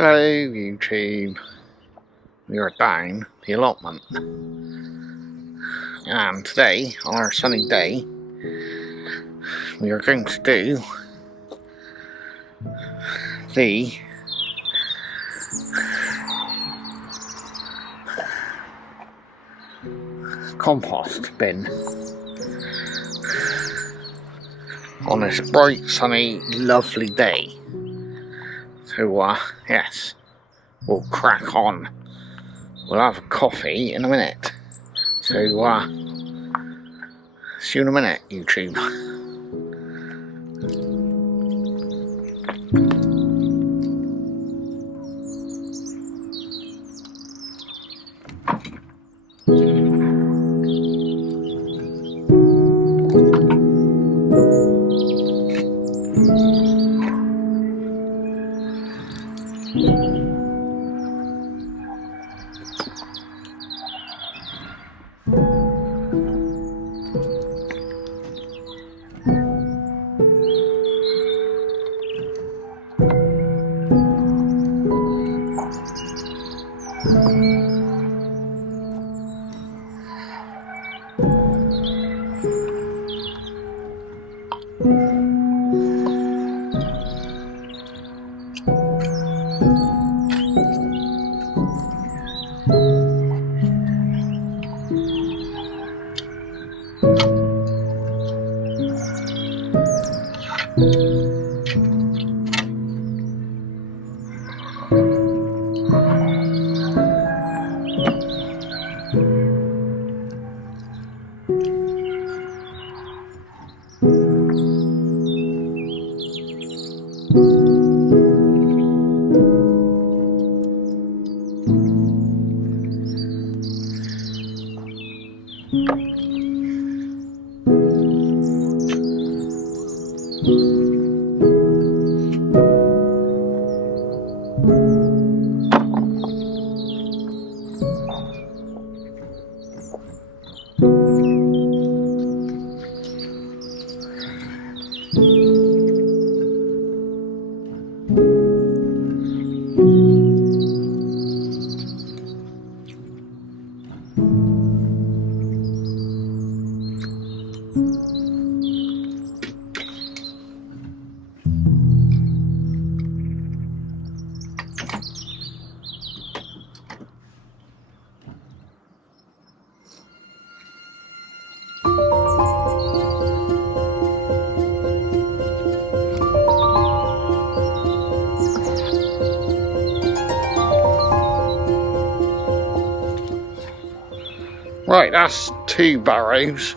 Hello YouTube, we are down the allotment, and today, on our sunny day, we are going to do the compost bin on this bright, sunny, lovely day. So yes, we'll crack on. We'll have a coffee in a minute. So see you in a minute, YouTube. Right, that's 2 barrows.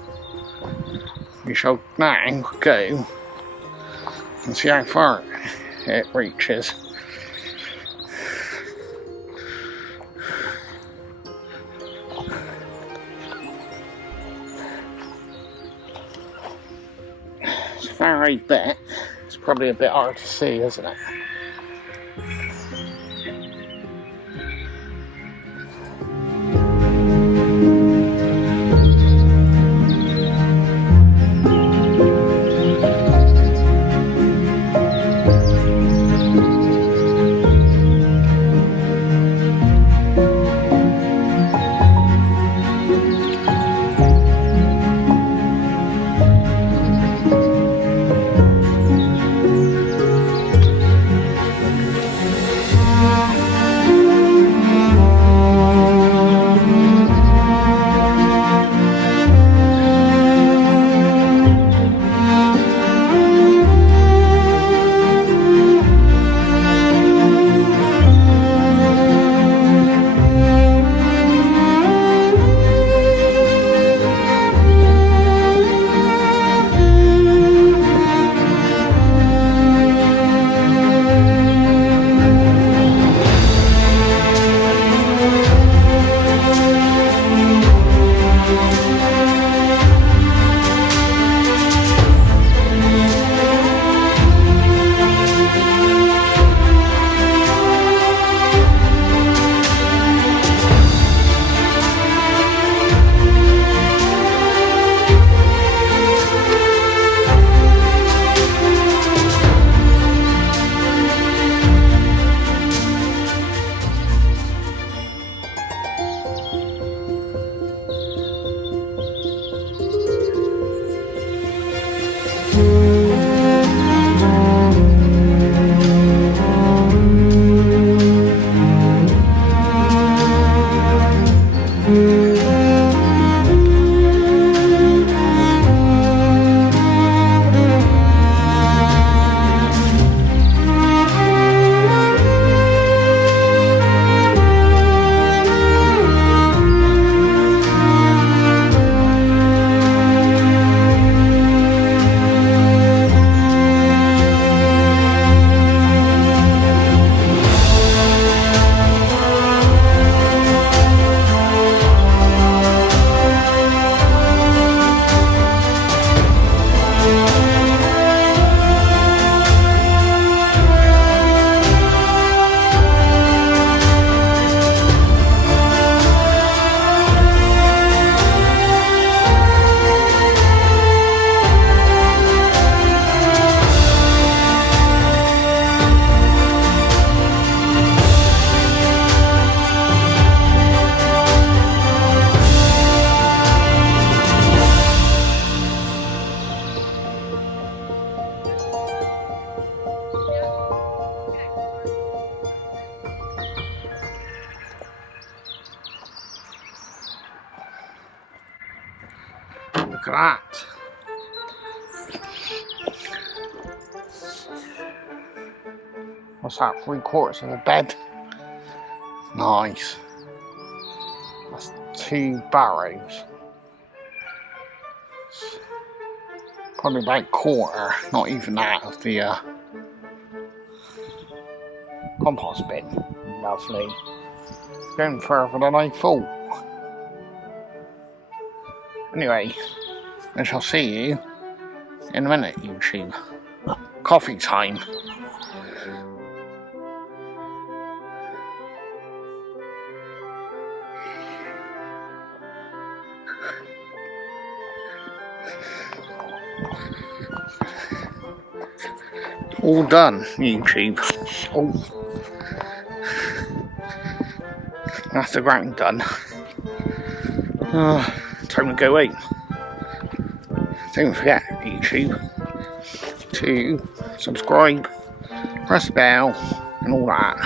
We shall now go and see how far it reaches. It's a fair old bit. It's probably a bit hard to see, isn't it? Look at that. What's that, 3/4 of a bed? Nice. That's 2 barrows. Probably about 1/4, not even that, of the compost bin. Lovely. Going further than I thought. Anyway, I shall see you in a minute, YouTube. Coffee time. All done, YouTube. Oh, that's the ground done. Time to go home. Don't forget, YouTube, to subscribe, press the bell, and all that.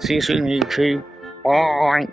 See you soon, YouTube. Bye.